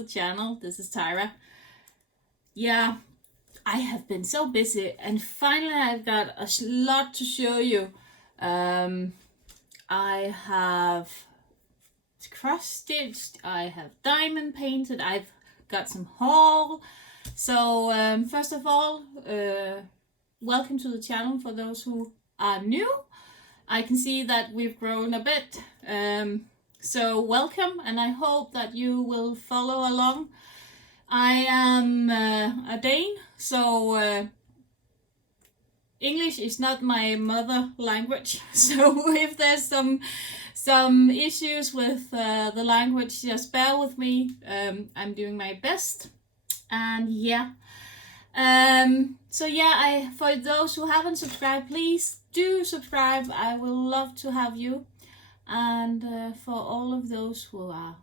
the channel. This is Tyra. Yeah, I have been so busy and finally I've got a lot to show you. I have cross-stitched, I have diamond painted, I've got some haul. So first of all, welcome to the channel for those who are new. I can see that we've grown a bit. So welcome, and I hope that you will follow along. I am a Dane, so English is not my mother language. So if there's some issues with the language, just bear with me. I'm doing my best, and yeah. So yeah, for those who haven't subscribed, please do subscribe. I will love to have you. And for all of those who are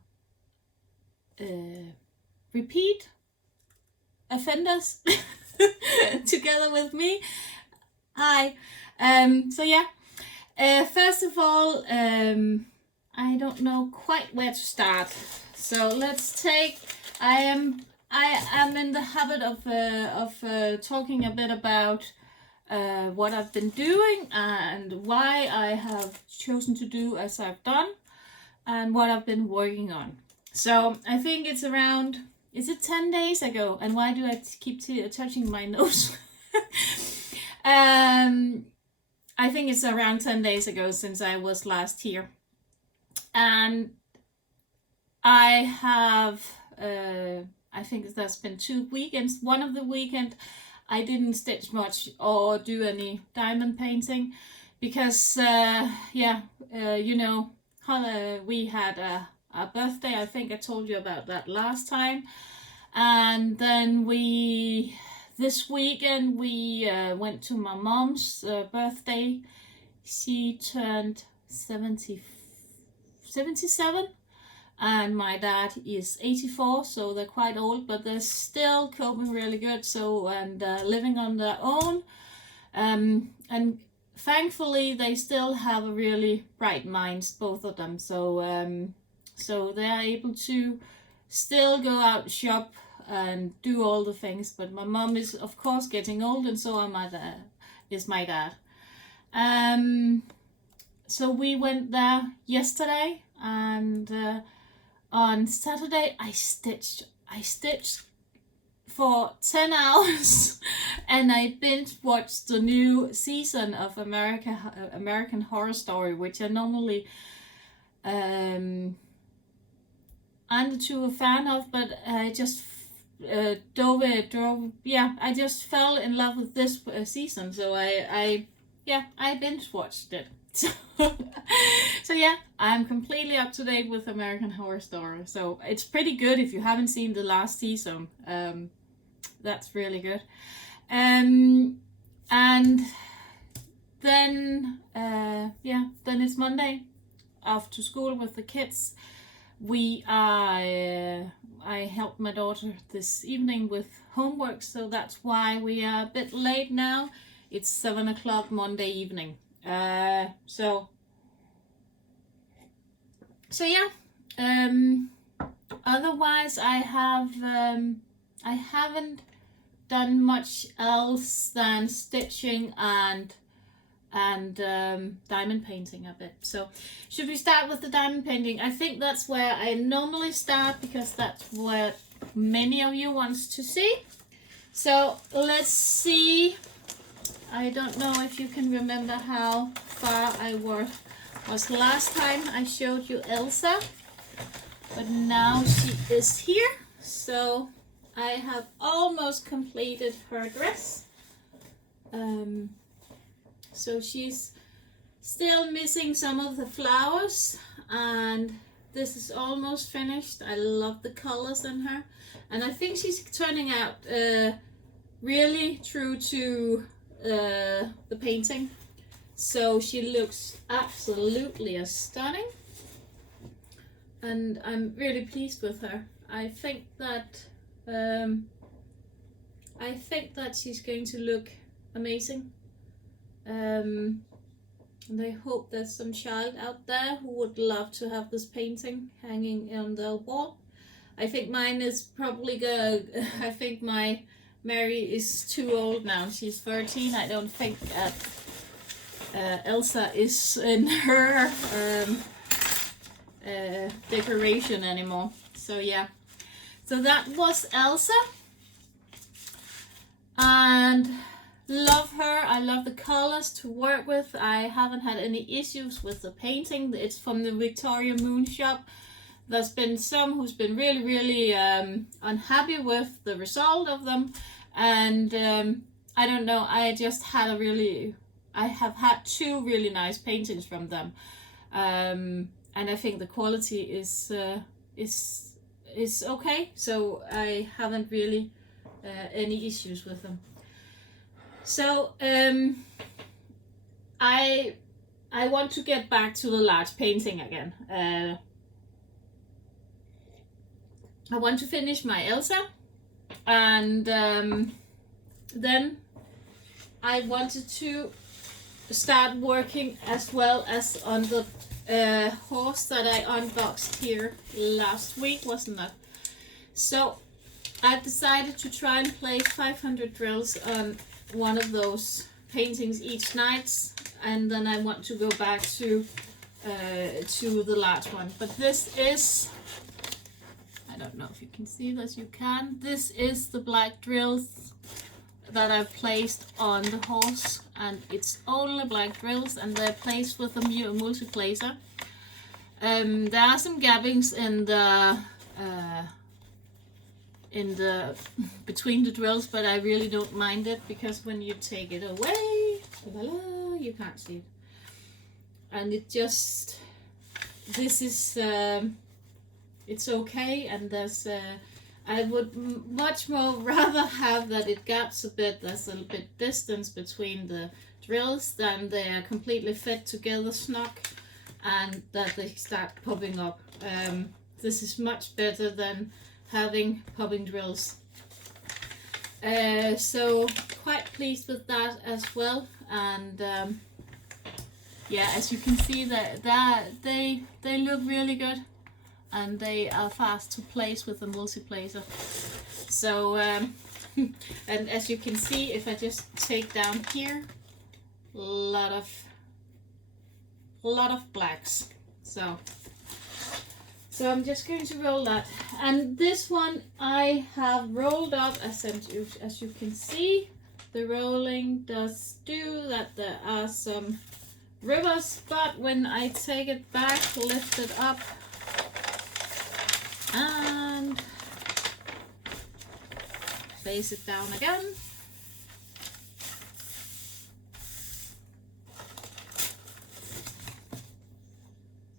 repeat offenders together with me, hi. So yeah, first of all, I don't know quite where to start. So let's take, I am in the habit of talking a bit about what I've been doing and why I have chosen to do as I've done and what I've been working on. So I think it's around, is it 10 days ago? And why do I keep touching my nose? I think it's around 10 days ago since I was last here. And I have, I think that's been 2 weekends. One of the weekend I didn't stitch much or do any diamond painting because, you know, we had a birthday. I think I told you about that last time. And then this weekend we went to my mom's birthday. She turned 77. And my dad is 84, so they're quite old, but they're still coping really good. So, and living on their own. And thankfully, they still have a really bright minds, both of them. So, so they are able to still go out, shop, and do all the things. But my mom is, of course, getting old, and so is my dad. So we went there yesterday, and on Saturday I stitched for 10 hours and I binge watched the new season of American Horror Story, which I normally I'm not too a fan of, but I just I just fell in love with this season, so I binge watched it. So yeah, I'm completely up to date with American Horror Story. So it's pretty good if you haven't seen the last season. That's really good. And then then it's Monday, off to school with the kids. I helped my daughter this evening with homework, so that's why we are a bit late now. It's 7 o'clock Monday evening. So yeah, otherwise I haven't done much else than stitching and diamond painting a bit. So should we start with the diamond painting? I think that's where I normally start because that's what many of you wants to see. So let's see. I don't know if you can remember how far I was last time I showed you Elsa, but now she is here. So I have almost completed her dress. So she's still missing some of the flowers, and this is almost finished. I love the colors in her, and I think she's turning out really true to the painting. So she looks absolutely stunning, and I'm really pleased with her. I think that she's going to look amazing. And I hope there's some child out there who would love to have this painting hanging on their wall. I think mine is probably good. I think my Mary is too old now. She's 13. I don't think Elsa is in her decoration anymore. So yeah. So that was Elsa. And love her. I love the colors to work with. I haven't had any issues with the painting. It's from the Victoria Moon shop. There's been some who's been really unhappy with the result of them, and I don't know, I have had two really nice paintings from them, and I think the quality is okay, so I haven't really any issues with them. So I want to get back to the large painting again. I want to finish my Elsa, and then I wanted to start working as well as on the horse that I unboxed here last week, wasn't it? So I decided to try and place 500 drills on one of those paintings each night, and then I want to go back to the large one. But this is, I don't know if you can see this, you can. This is the black drills that I've placed on the horse, and it's only black drills, and they're placed with a multi-placer. There are some gappings in the between the drills, but I really don't mind it, because when you take it away, voila, you can't see it. And it just, this is it's okay, and there's I would much more rather have that it gaps a bit, there's a little bit distance between the drills, than they are completely fit together snug and that they start popping up. This is much better than having popping drills. So quite pleased with that as well, and yeah, as you can see that they look really good, and they are fast to place with the multi-placer. So and as you can see, if I just take down here, a lot of blacks. So I'm just going to roll that, and this one I have rolled up, as you can see. The rolling does do that. There are some rivers, but when I take it back, lift it up, and place it down again,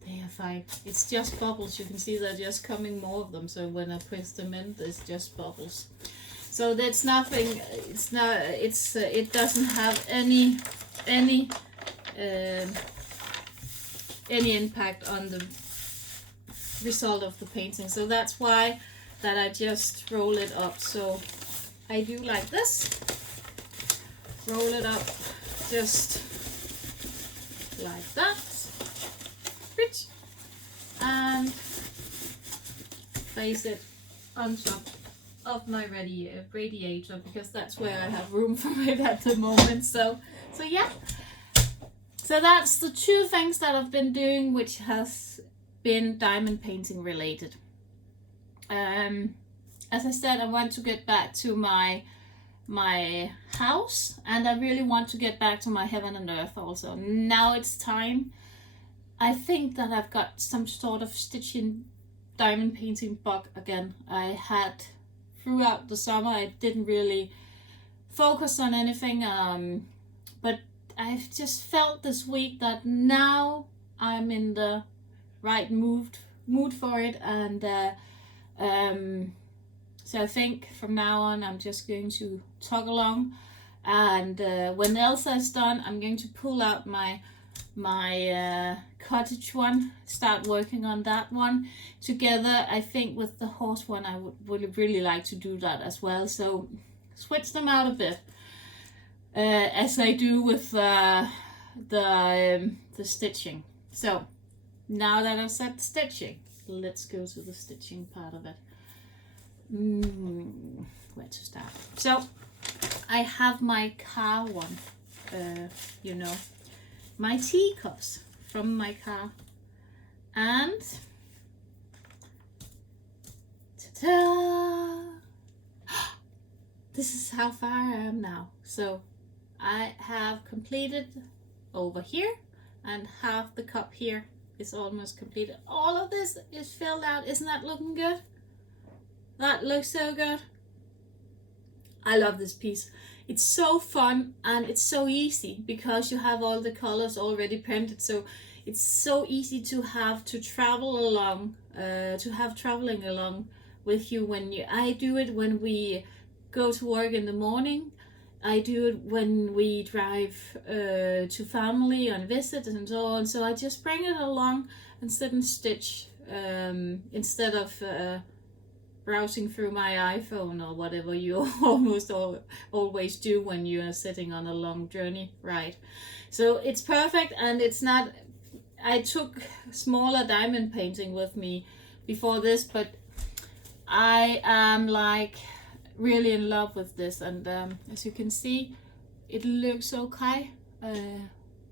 they are fine. It's just bubbles. You can see they're just coming more of them, so when I press them in, there's just bubbles. So that's nothing. It's not. It doesn't have any impact on the result of the painting. So that's why that I just roll it up. So I do like this. Roll it up just like that. And place it on top of my radiator, because that's where I have room for it at the moment. So yeah. So that's the two things that I've been doing, which has been diamond painting related. As I said, I want to get back to my house, and I really want to get back to my heaven and earth also. Now it's time. I think that I've got some sort of stitching diamond painting bug again. I had throughout the summer, I didn't really focus on anything, but I've just felt this week that now I'm in the right mood for it, and so I think from now on I'm just going to tug along, and when Elsa is done, I'm going to pull out my cottage one, start working on that one together. I think with the horse one I would really like to do that as well, so switch them out a bit, as I do with the stitching. So now that I've said stitching, let's go to the stitching part of it. where to start? So I have my car one, you know, my teacups from my car, and ta-da! This is how far I am now. So I have completed over here, and half the cup here is almost completed. All of this is filled out. Isn't that looking good? That looks so good. I love this piece. It's so fun and it's so easy because you have all the colors already printed. So it's so easy to have to travel along, to have traveling along with you when you. I do it when we go to work in the morning. I do it when we drive to family on visit and so on. So I just bring it along and sit and stitch instead of browsing through my iPhone or whatever you always do when you are sitting on a long journey, right? So it's perfect, and it's not. I took smaller diamond painting with me before this, but I am like really in love with this, and as you can see, it looks so okay.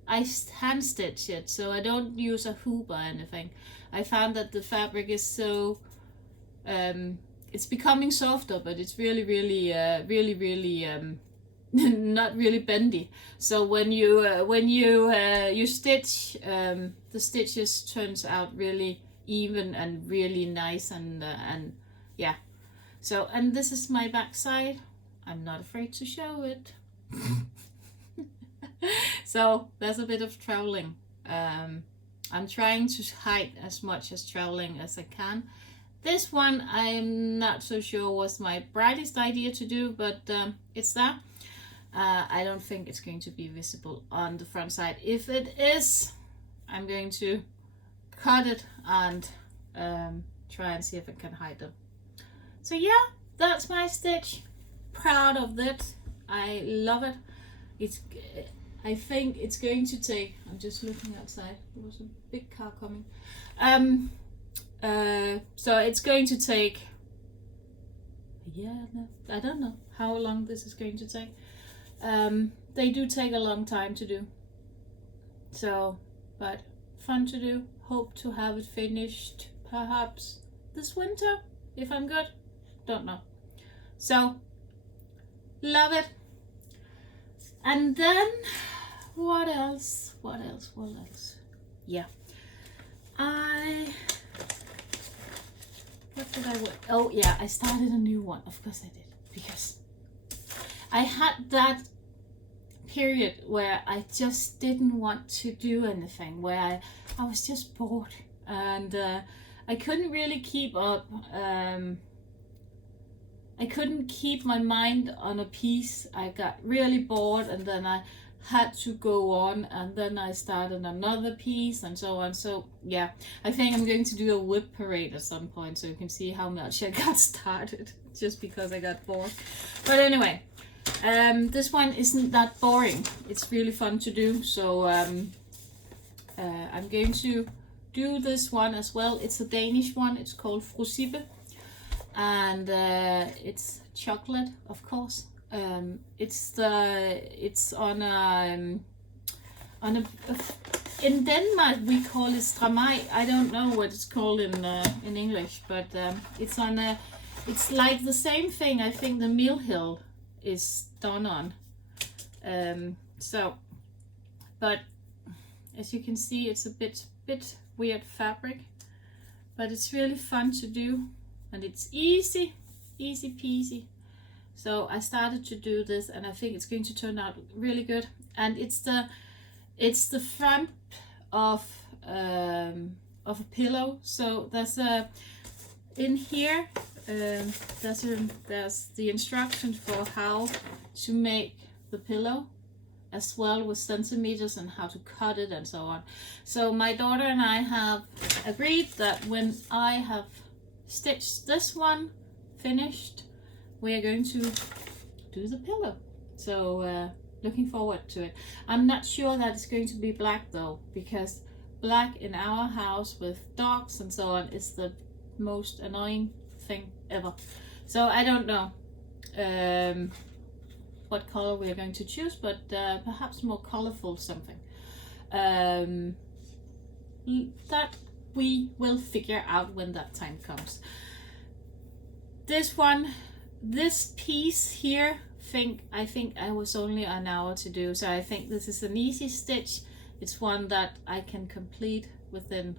I hand stitch it, so I don't use a hoop or anything. I found that the fabric is so it's becoming softer, but it's really not really bendy. So when you stitch, the stitches turns out really even and really nice, and yeah. So, and this is my back side. I'm not afraid to show it. So there's a bit of traveling. I'm trying to hide as much as traveling as I can. This one I'm not so sure was my brightest idea to do, but it's there. I don't think it's going to be visible on the front side. If it is, I'm going to cut it and try and see if I can hide them. So yeah, that's my stitch. Proud of it. I love it. I think it's going to take. I'm just looking outside. There was a big car coming. So it's going to take. Yeah, no, I don't know how long this is going to take. They do take a long time to do. So, but fun to do. Hope to have it finished perhaps this winter if I'm good. Don't know. So, love it. And then, what else? Yeah. What did I work? Oh, yeah, I started a new one. Of course I did. Because I had that period where I just didn't want to do anything, where I was just bored. And I couldn't really keep up. I couldn't keep my mind on a piece. I got really bored, and then I had to go on, and then I started another piece and so on. So yeah, I think I'm going to do a whip parade at some point so you can see how much I got started just because I got bored. But anyway, this one isn't that boring. It's really fun to do. So I'm going to do this one as well. It's a Danish one. It's called Frosippe. And it's chocolate, of course. It's on a in Denmark we call it stramaj. I don't know what it's called in English, but it's on a. It's like the same thing. I think the mill hill is done on. So, but as you can see, it's a bit weird fabric, but it's really fun to do. And it's easy peasy. So I started to do this, and I think it's going to turn out really good. And it's the front of a pillow. So there's a in here. There's the instructions for how to make the pillow, as well with centimeters and how to cut it and so on. So my daughter and I have agreed that when I have stitched this one finished, we are going to do the pillow. So looking forward to it. I'm not sure that it's going to be black though, because black in our house with dogs and so on is the most annoying thing ever. So I don't know what color we are going to choose, but perhaps more colorful something. That we will figure out when that time comes. This piece here, I think I was only an hour to do, so I think this is an easy stitch. It's one that I can complete within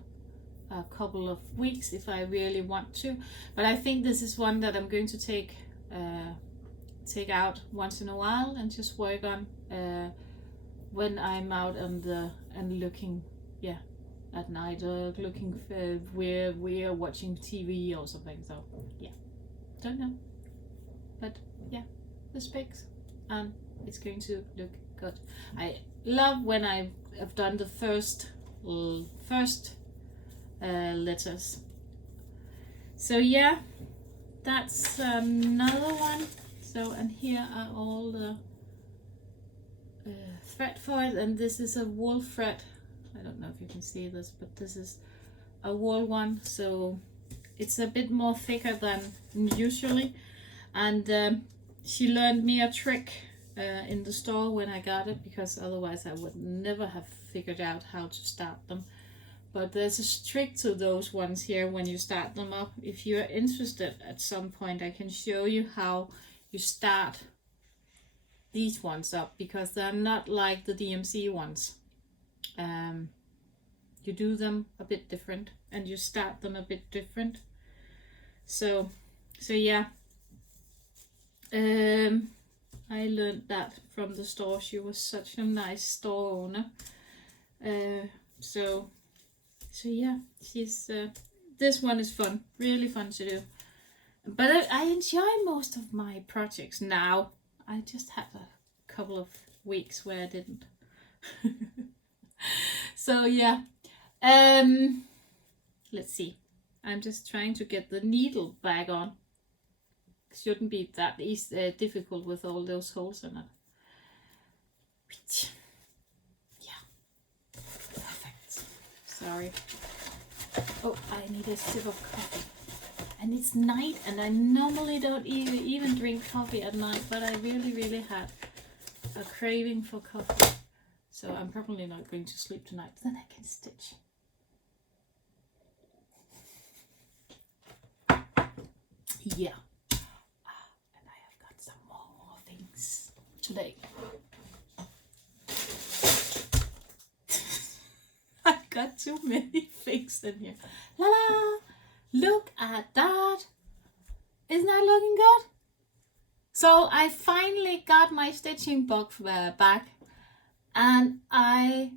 a couple of weeks if I really want to, but I think this is one that I'm going to take out once in a while and just work on when I'm out and looking, yeah, at night, or looking where we're watching TV or something. So yeah, don't know, but yeah, this picks and it's going to look good. I love when I have done the first letters. So yeah, that's another one. So, and here are all the thread for it, and this is a wool thread. I don't know if you can see this, but this is a wool one, so it's a bit more thicker than usually. And she learned me a trick in the store when I got it, because otherwise I would never have figured out how to start them. But there's a trick to those ones here when you start them up. If you're interested at some point, I can show you how you start these ones up, because they're not like the DMC ones. You do them a bit different and you start them a bit different. So yeah, I learned that from the store. She was such a nice store owner. So yeah, she's this one is fun, really fun to do. But I enjoy most of my projects now. I just had a couple of weeks where I didn't. So yeah, let's see. I'm just trying to get the needle back on. Shouldn't be that difficult with all those holes in it. Yeah, perfect. Sorry. Oh, I need a sip of coffee. And it's night, and I normally don't even drink coffee at night, but I really had a craving for coffee. So I'm probably not going to sleep tonight. Then I can stitch. Yeah. And I have got some more things today. I've got too many things in here. La la! Look at that! Isn't that looking good? So I finally got my stitching book back. And I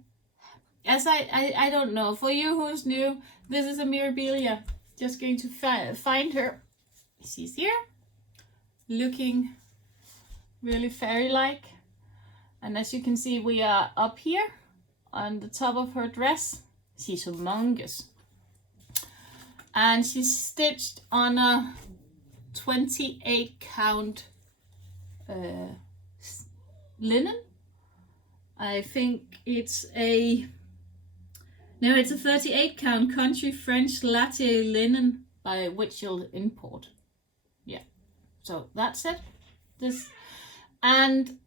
don't know, for you who's new, this is a Mirabilia. Just going to find her. She's here, looking really fairy-like. And as you can see, we are up here on the top of her dress. She's humongous. And she's stitched on a 28 count linen. I think it's a 38 count country French latte linen by which you'll import. Yeah, so that's it. This, and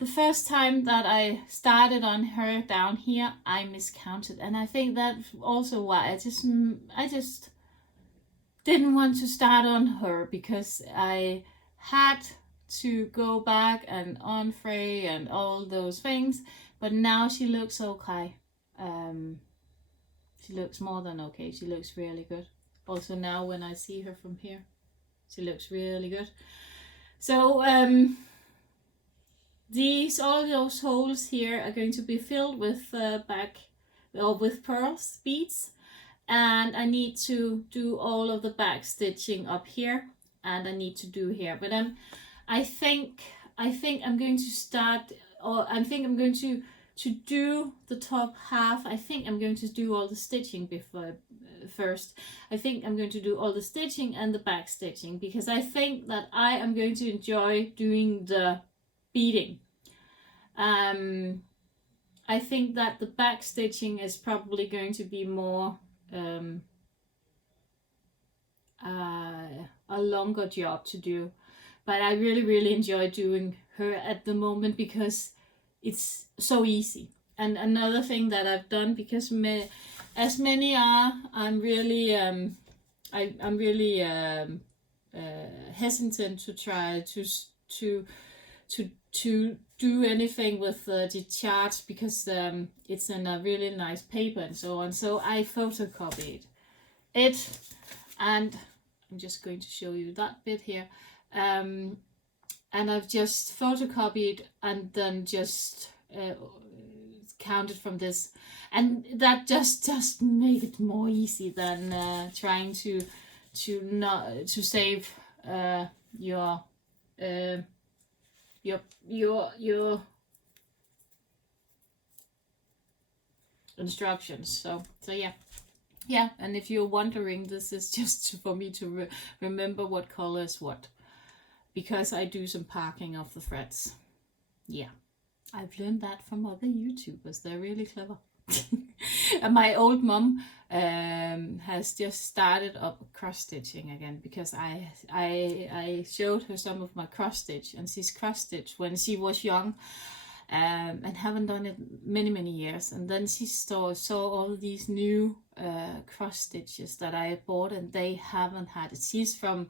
the first time that I started on her down here, I miscounted, and I think that's also why I just didn't want to start on her, because I had to go back and unfray and all those things. But now she looks okay. She looks more than okay. She looks really good. Also now when I see her from here, she looks really good. So all those holes here are going to be filled with with pearls beads, and I need to do all of the back stitching up here, and I need to do here. But I think I'm going to start, or I think I'm going to do the top half. I think I'm going to do all the stitching first. I think I'm going to do all the stitching and the back stitching, because I think that I am going to enjoy doing the beading. I think that the back stitching is probably going to be more a longer job to do. But I really enjoy doing her at the moment because it's so easy. And another thing that I've done, because as many are, I'm really I'm really hesitant to try to to do anything with the charts, because it's in a really nice paper and so on. So I photocopied it, and I'm just going to show you that bit here. And I've just photocopied and then just counted from this, and that just made it more easy than trying to save your instructions. So yeah. And if you're wondering, this is just for me to remember what color is what, because I do some parking of the threads. Yeah, I've learned that from other YouTubers. They're really clever. And my old mom has just started up cross stitching again, because I showed her some of my cross stitch, and she's cross stitched when she was young, and haven't done it many years. And then she saw all these new cross stitches that I bought, and they haven't had it. She's from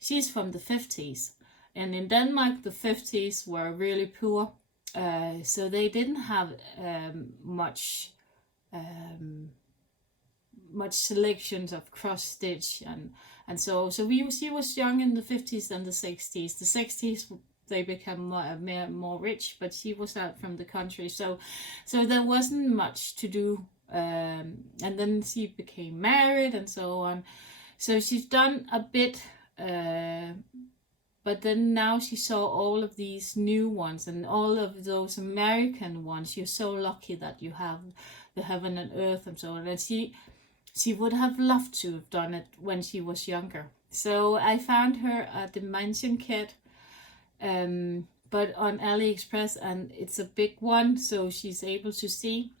the 50s, and in Denmark the 50s were really poor, so they didn't have much selections of cross stitch, and so she was young in the 50s and the 60s. The 60s they became more rich, but she was out from the country, so there wasn't much to do, and then she became married and so on. So she's done a bit, but then now she saw all of these new ones and all of those American ones. You're so lucky that you have the heaven and earth and so on. And she would have loved to have done it when she was younger. So I found her a dimension kit, but on AliExpress, and it's a big one, so she's able to see.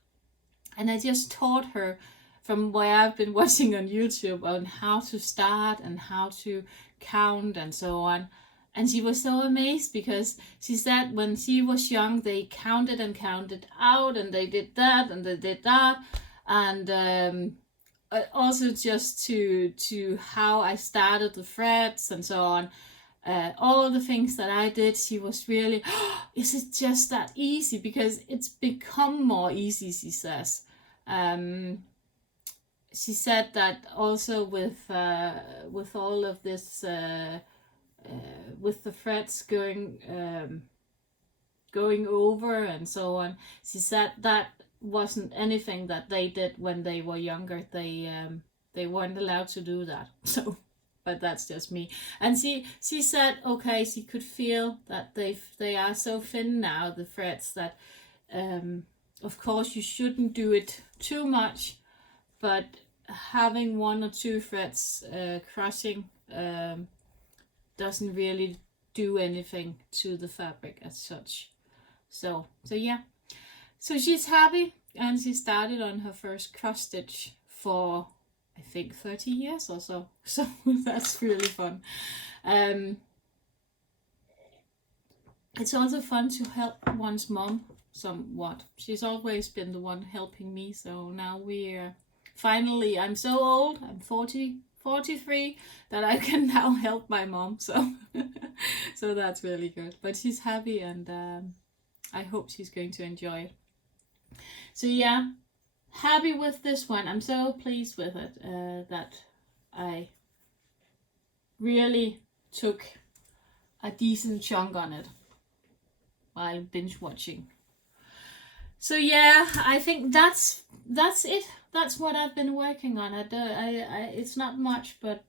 And I just taught her from what I've been watching on YouTube on how to start and how to count and so on. And she was so amazed, because she said when she was young, they counted out, and they did that and they did that. And also just to how I started the threads and so on. All the things that I did, she was really, is it just that easy? Because it's become more easy, she says. She said that also with all of this, with the threads going over and so on, she said that wasn't anything that they did when they were younger. They weren't allowed to do that. So, but that's just me. And she said, okay, she could feel that they are so thin now, the threads, that of course you shouldn't do it too much, but having one or two threads crossing doesn't really do anything to the fabric as such. So yeah. So she's happy, and she started on her first cross stitch for, I think, 30 years or so. So that's really fun. It's also fun to help one's mom somewhat. She's always been the one helping me, so now we're finally, I'm so old, I'm 43, that I can now help my mom. So so that's really good. But she's happy, and I hope she's going to enjoy it. So yeah, happy with this one. I'm so pleased with it, that I really took a decent chunk on it while binge watching. So yeah, I think that's it. That's what I've been working on. It's not much, but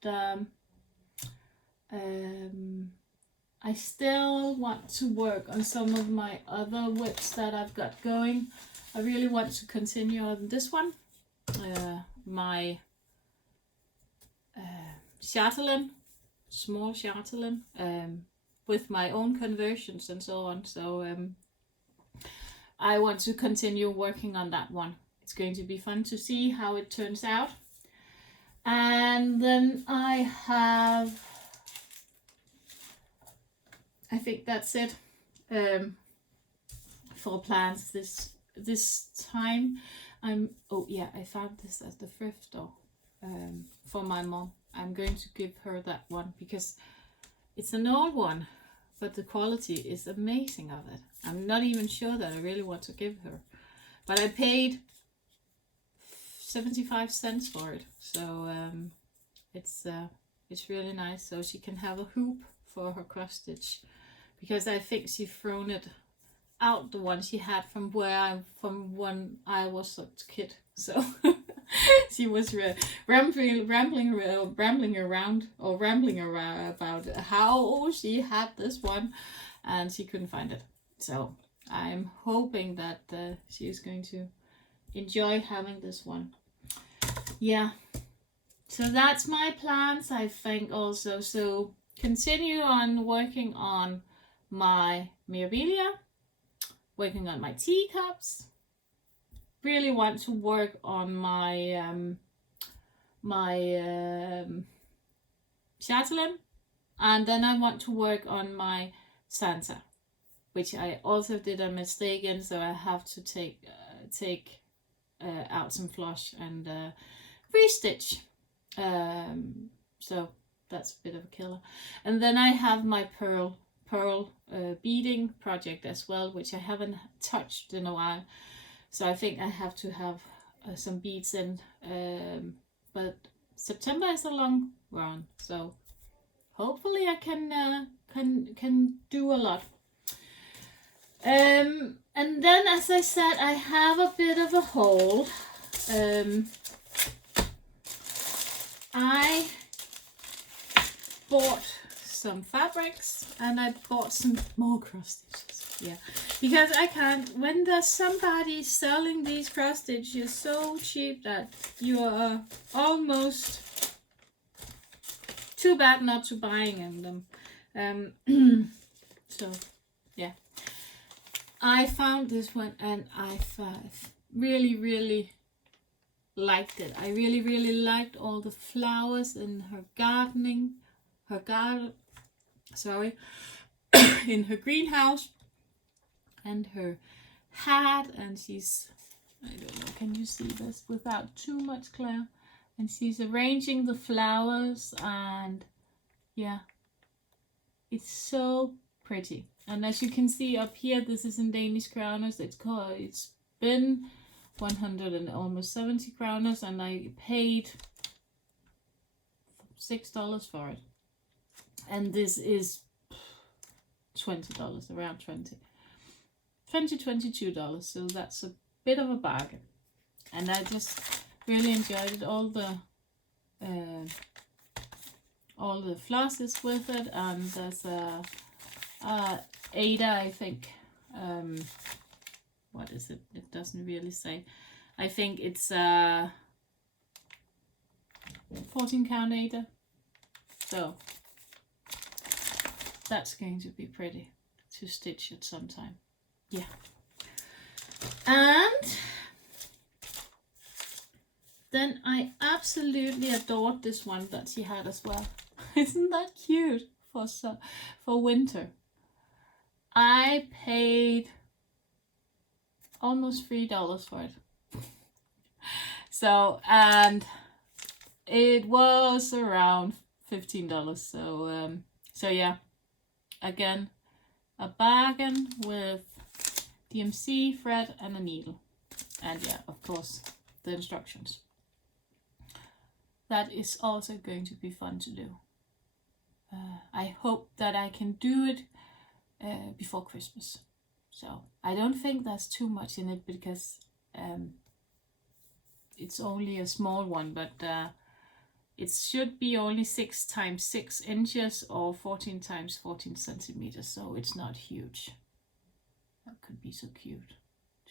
I still want to work on some of my other whips that I've got going. I really want to continue on this one, my chatelaine, small chatelaine, with my own conversions and so on. So I want to continue working on that one. It's going to be fun to see how it turns out. And then I think that's it for plans this time. Oh yeah, I found this at the thrift store for my mom. I'm going to give her that one because it's an old one, but the quality is amazing of it. I'm not even sure that I really want to give her, but I paid 75 cents for it, so it's really nice. So she can have a hoop for her cross stitch, because I think she thrown it out, the one she had from when I was a kid. So she was rambling around about how she had this one, and she couldn't find it. So I'm hoping that she is going to enjoy having this one. Yeah. So that's my plans, I think, also. So continue on working on my memorabilia, working on my teacups. Really want to work on my chatelaine, and then I want to work on my Santa, which I also did a mistake in, so I have to take out some floss and restitch. So that's a bit of a killer. And then I have my pearl beading project as well, which I haven't touched in a while. So I think I have to have some beads in. But September is a long run, so hopefully I can do a lot. And then, as I said, I have a bit of a haul. I bought some fabrics and I bought some more cross stitches. Yeah, because I can't, when there's somebody selling these cross stitches so cheap that you are almost too bad not to buying in them. So yeah, I found this one and I really liked it. I really liked all the flowers in her garden, in her greenhouse, and her hat, and she's, I don't know, can you see this without too much glare? And she's arranging the flowers, and yeah, it's so pretty. And as you can see up here, this is in Danish kroners. It's been 100 and almost 70 kroners, and I paid $6 for it. And this is $20, around $22. So that's a bit of a bargain. And I just really enjoyed it. All the flosses with it, and there's Ada, I think. What is it? It doesn't really say. I think it's 14 count Ada. So that's going to be pretty to stitch at some time. Yeah. And then I absolutely adored this one that she had as well. Isn't that cute for winter? I paid almost $3 for it. So, and it was around $15. So yeah, again, a bargain with DMC, thread, and a needle. And yeah, of course, the instructions. That is also going to be fun to do. I hope that I can do it before Christmas. So I don't think there's too much in it, because it's only a small one, but it should be only 6 times 6 inches or 14 times 14 centimeters. So it's not huge. That could be so cute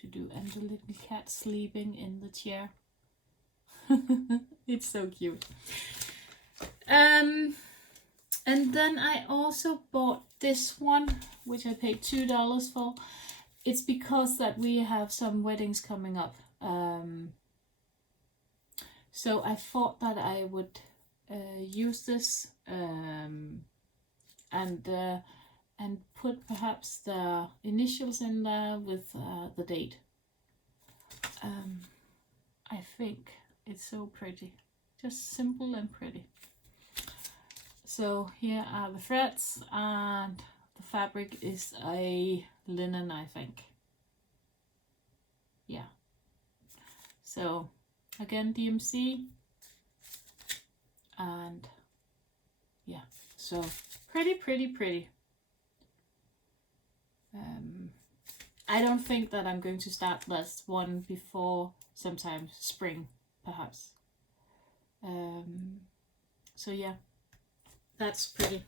to do. And the little cat sleeping in the chair. It's so cute. And then I also bought this one, which I paid $2 for. It's because that we have some weddings coming up. So I thought that I would use this and put perhaps the initials in there with the date. I think it's so pretty, just simple and pretty. So here are the threads, and the fabric is a linen, I think. Yeah. So again, DMC, and yeah, so pretty. I don't think that I'm going to start this one before sometime spring, perhaps. So yeah, that's pretty.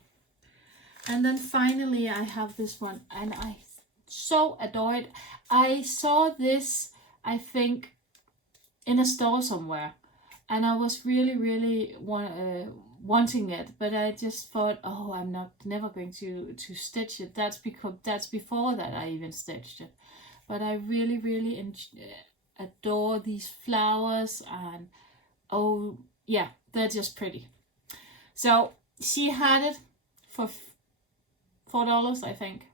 And then finally I have this one, and I so adore it. I saw this, I think, in a store somewhere, and I was really wanting it, but I just thought, oh, I'm never going to stitch it. That's because that's before that I even stitched it. But I really adore these flowers, and oh yeah, they're just pretty. So she had it for $4, I think.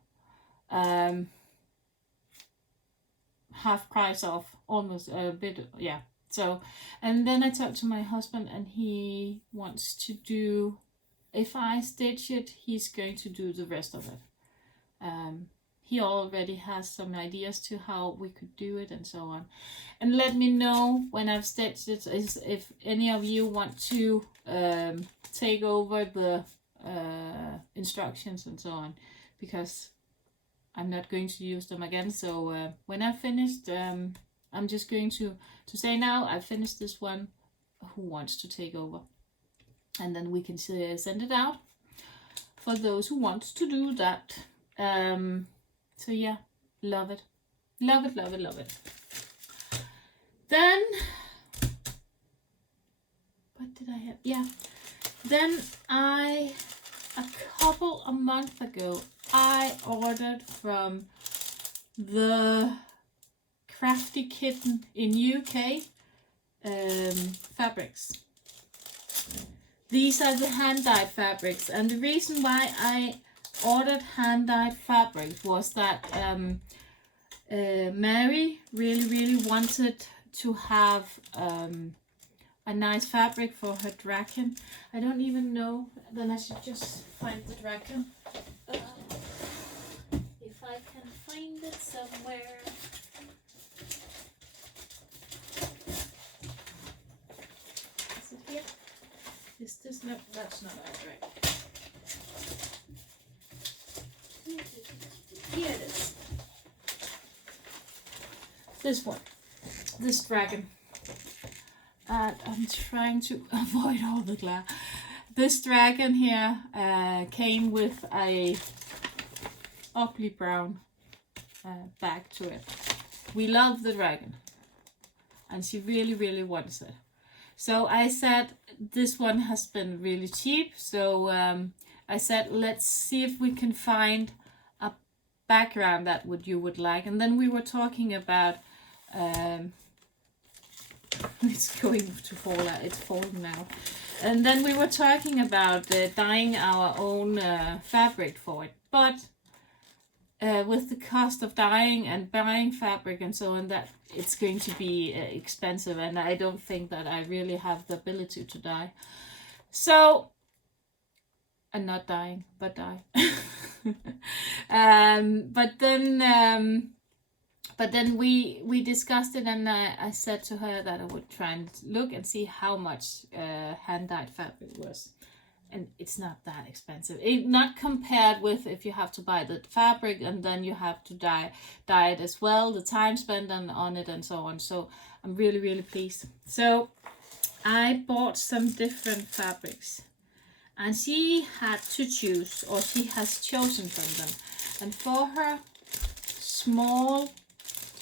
Half price off, almost a bit, yeah. So, and then I talked to my husband, and he wants to do, if I stitch it, he's going to do the rest of it. He already has some ideas to how we could do it and so on. And let me know when I've stitched it, if any of you want to take over the instructions and so on, because I'm not going to use them again. So when I've finished, I'm just going to say now I've finished this one, who wants to take over, and then we can send it out for those who want to do that. So yeah, love it. Then what did I have? Yeah, then a couple of months ago, I ordered from the Crafty Kitten in UK fabrics. These are the hand-dyed fabrics, and the reason why I ordered hand-dyed fabric was that Mary really wanted to have a nice fabric for her dragon. I don't even know, then I should just find the dragon. If I can find it somewhere. Is it here? Is this? No, that's not it, right? Here it is. This one. This dragon. And I'm trying to avoid all the glare. This dragon here came with a ugly brown back to it. We love the dragon, and she really wants it. So I said, this one has been really cheap, so I said, let's see if we can find a background that you would like. And then we were talking about it's going to fall out, it's falling now. And then we were talking about dyeing our own fabric for it, but with the cost of dyeing and buying fabric and so on, that it's going to be expensive, and I don't think that I really have the ability to dye. So, and not dyeing, but dye. But then we discussed it, and I said to her that I would try and look and see how much hand-dyed fabric was. And it's not that expensive. Not compared with if you have to buy the fabric and then you have to dye it as well, the time spent on it and so on. So I'm really pleased. So I bought some different fabrics, and she had to choose, or she has chosen from them. And for her small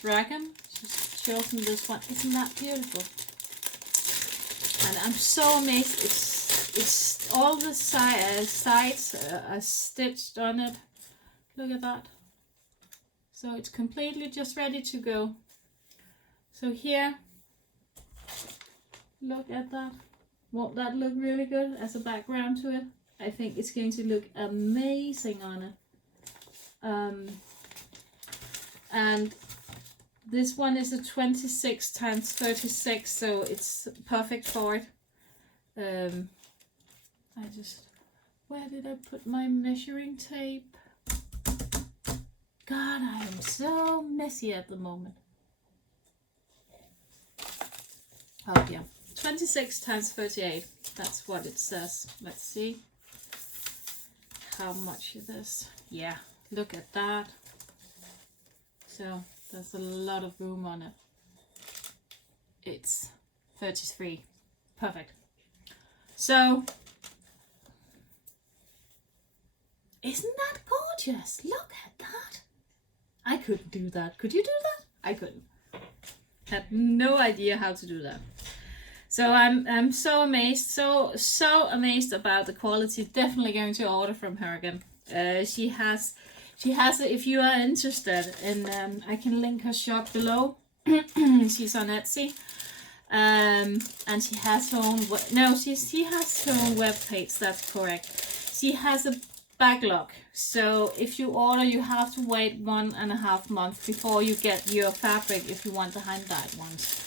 dragon, she's chosen this one. Isn't that beautiful? And I'm so amazed. It's all the sides are stitched on it. Look at that. So it's completely just ready to go. So here Look at that. Won't that look really good as a background to it? I think it's going to look amazing on it. And this one is a 26 times 36, so it's perfect for it. Where did I put my measuring tape? God, I am so messy at the moment. Oh yeah, 26 times 38, that's what it says. Let's see how much it is. Yeah, look at that. So there's a lot of room on it. It's 33, perfect. So, isn't that gorgeous? Look at that. I couldn't do that. Could you do that? I couldn't. Had no idea how to do that. So I'm so amazed, so amazed about the quality. Definitely going to order from her again. She has if you are interested, and I can link her shop below. She's on Etsy. And she has her own she has her own web page, that's correct. She has a backlog, so if you order you have to wait 1.5 months before you get your fabric if you want the hand dyed ones.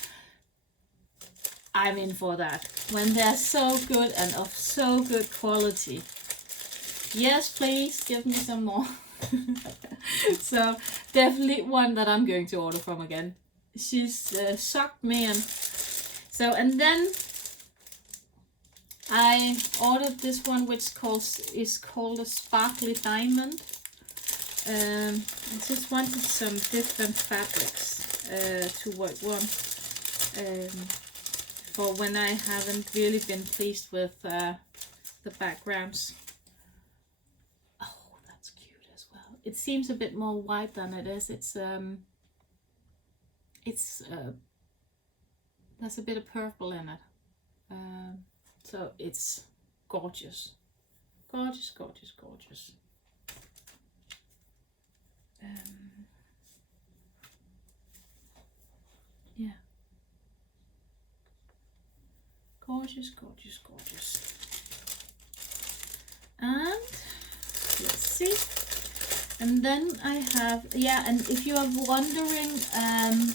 I'm in for that when they're so good and of so good quality. Yes, please give me some more. So definitely one that I'm going to order from again. She's shocked me. And so, and then I ordered this one, which is called a sparkly diamond. I just wanted some different fabrics to work on for when I haven't really been pleased with the backgrounds. Oh, that's cute as well. It seems a bit more white than it is. There's a bit of purple in it. So it's gorgeous. Gorgeous, gorgeous, gorgeous. Yeah. Gorgeous, gorgeous, gorgeous. And let's see. And then I have, yeah, and if you are wondering,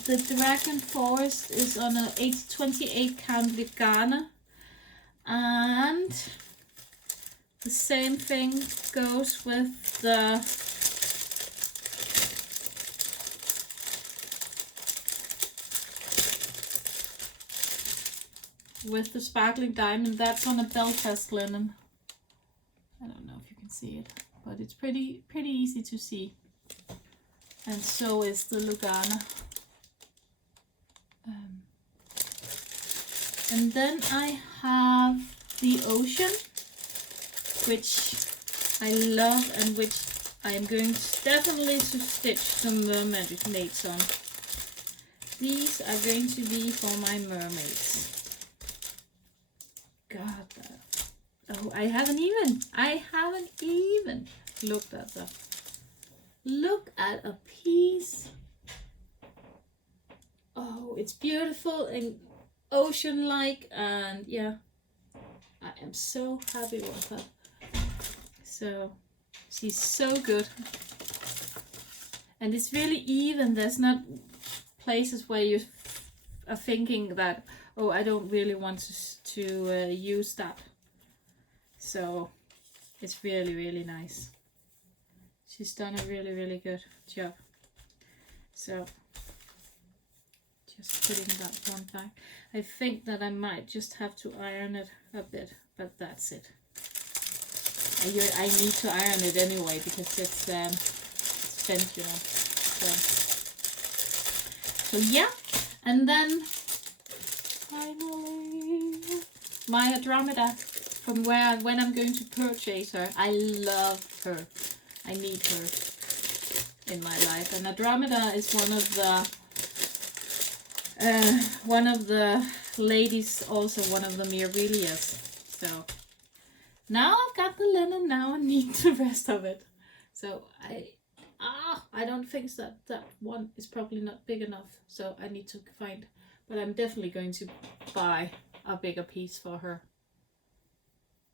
the Dragon Forest is on a 28 count lip garner. And the same thing goes with the sparkling diamond. That's on a Belfast linen. I don't know if you can see it, but it's pretty easy to see. And so is the Lugana. And then I have the Ocean, which I love and which I am going definitely to stitch some mermaid maids on. These are going to be for my mermaids. God, oh, I haven't even looked at that. Look at a piece. Oh, it's beautiful and ocean-like, and yeah, I am so happy with her. So she's so good, and it's really even. There's not places where you are thinking that, oh, I don't really want to use that. So it's really nice. She's done a really good job. So just putting that one back. I think that I might just have to iron it a bit, but that's it. I need to iron it anyway because it's bent, you know. So yeah, and then finally my Andromeda, from when I'm going to purchase her. I love her. I need her in my life. And Andromeda is one of the ladies, also one of the Mirabilias. So now I've got the linen. Now I need the rest of it. So I don't think that one is probably not big enough. So I need to find. But I'm definitely going to buy a bigger piece for her.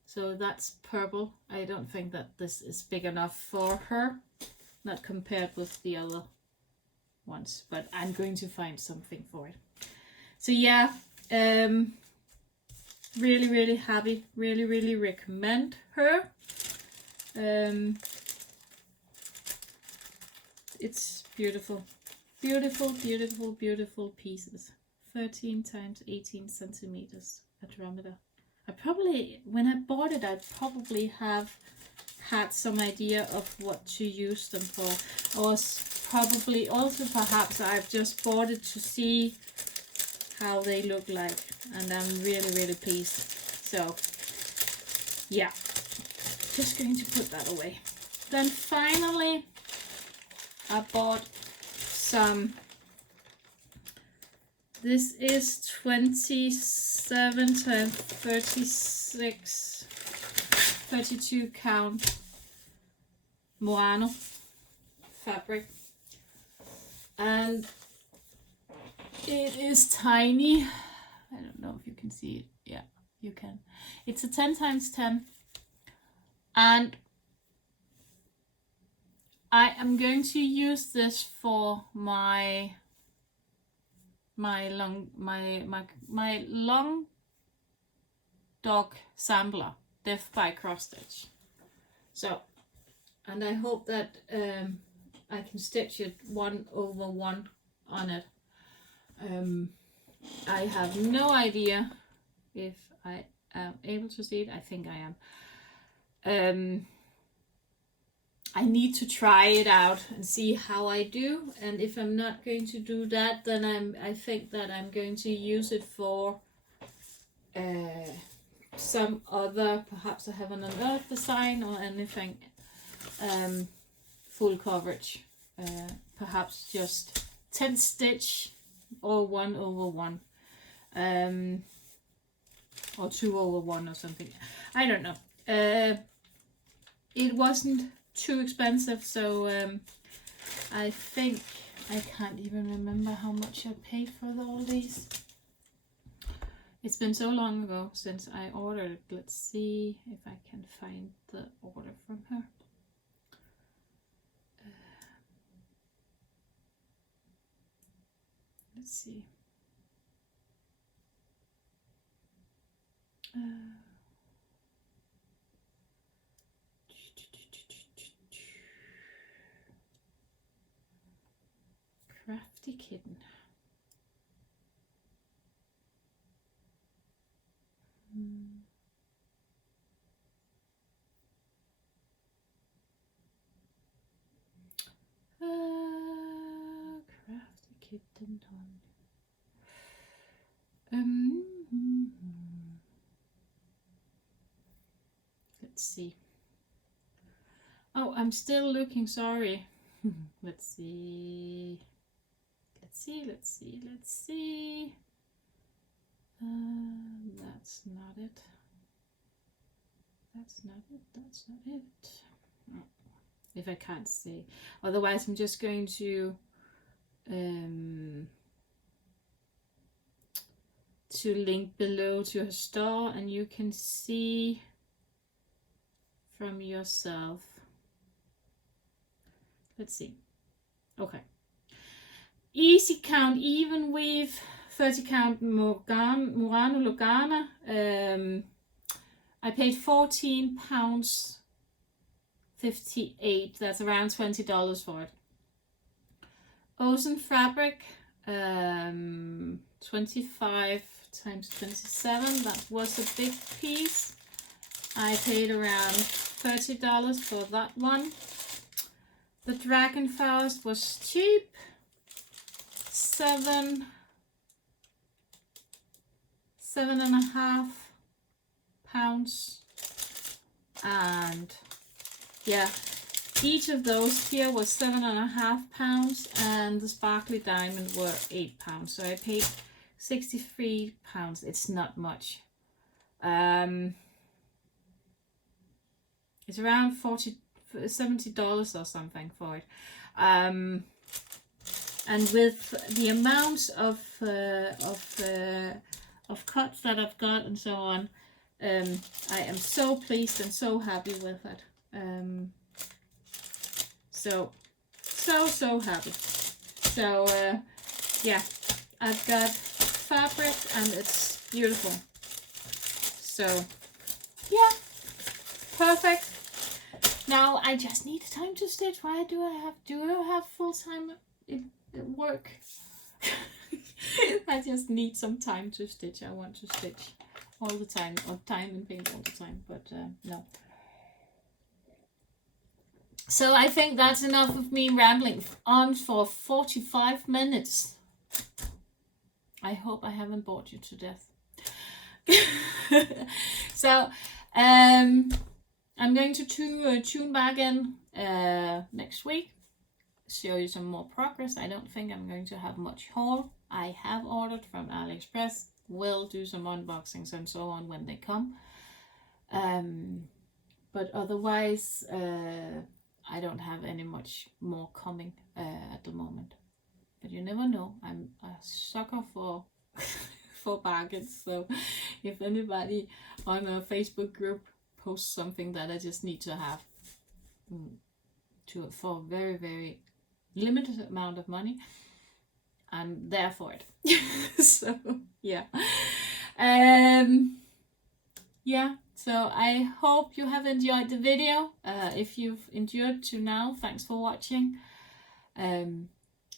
So that's purple. I don't think that this is big enough for her, not compared with the other ones, but I'm going to find something for it. So yeah, really, really happy, really, really recommend her. It's beautiful, beautiful, beautiful, beautiful pieces. 13 times 18 centimeters diameter. I probably, when I bought it, I probably have had some idea of what to use them for, or probably also perhaps I've just bought it to see how they look like, and I'm really, really pleased. So yeah, just going to put that away. Then finally I bought some, this is 27 times 36, 32 count Murano fabric, and it is tiny. I don't know if you can see it. Yeah, you can. It's a 10 times 10, and I am going to use this for my long dog sampler, Death by Cross Stitch. So, and I hope that I can stitch it 1/1 on it. I have no idea if I am able to see it. I think I am. I need to try it out and see how I do, and if I'm not going to do that, then I think that I'm going to use it for some other, perhaps I have an unearthed design or anything, full coverage, perhaps just 10 stitch or 1/1, or 2/1 or something. I don't know. It wasn't too expensive, so I think I can't even remember how much I paid for all these. It's been so long ago since I ordered it. Let's see if I can find the order from her. Let's see. Crafty Kitten. Crafty Kitten on. Let's see. Oh, I'm still looking, sorry. Let's see. Let's see. That's not it. That's not it. Oh, if I can't see. Otherwise, I'm just going to link below to her store, and you can see from yourself. Let's see. Okay. Easy count, even weave, 30 count Murano Lugana. I paid £14.58. That's around $20 for it. Ocean fabric, 25 times 27. That was a big piece. I paid around $30 for that one. The Dragon Faust was cheap. 7.5 pounds, and yeah, each of those here was 7.5 pounds, and the sparkly diamond were 8 pounds. So I paid £63. It's not much. It's around $70 or something for it. And with the amounts of of cuts that I've got and so on. I am so pleased and so happy with it. So happy. So yeah, I've got fabric and it's beautiful. So yeah, perfect. Now I just need time to stitch. Why do I have full-time work? I just need some time to stitch. I want to stitch all the time, or time and paint all the time, but no. So I think that's enough of me rambling on for 45 minutes. I hope I haven't bored you to death. So I'm going to tune back in next week, show you some more progress. I don't think I'm going to have much haul. I have ordered from AliExpress. Will do some unboxings and so on when they come. But otherwise, I don't have any much more coming at the moment. But you never know. I'm a sucker for for bargains. So if anybody on a Facebook group posts something that I just need to have for a very, very limited amount of money, I'm there for it. So yeah. Yeah, so I hope you have enjoyed the video. If you've endured to now, thanks for watching.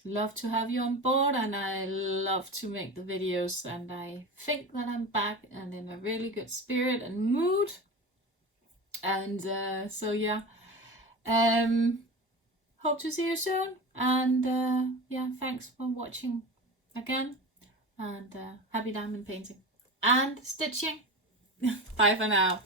Love to have you on board, and I love to make the videos, and I think that I'm back and in a really good spirit and mood. And so yeah, hope to see you soon, and yeah, thanks for watching again, and happy diamond painting and stitching. Bye for now.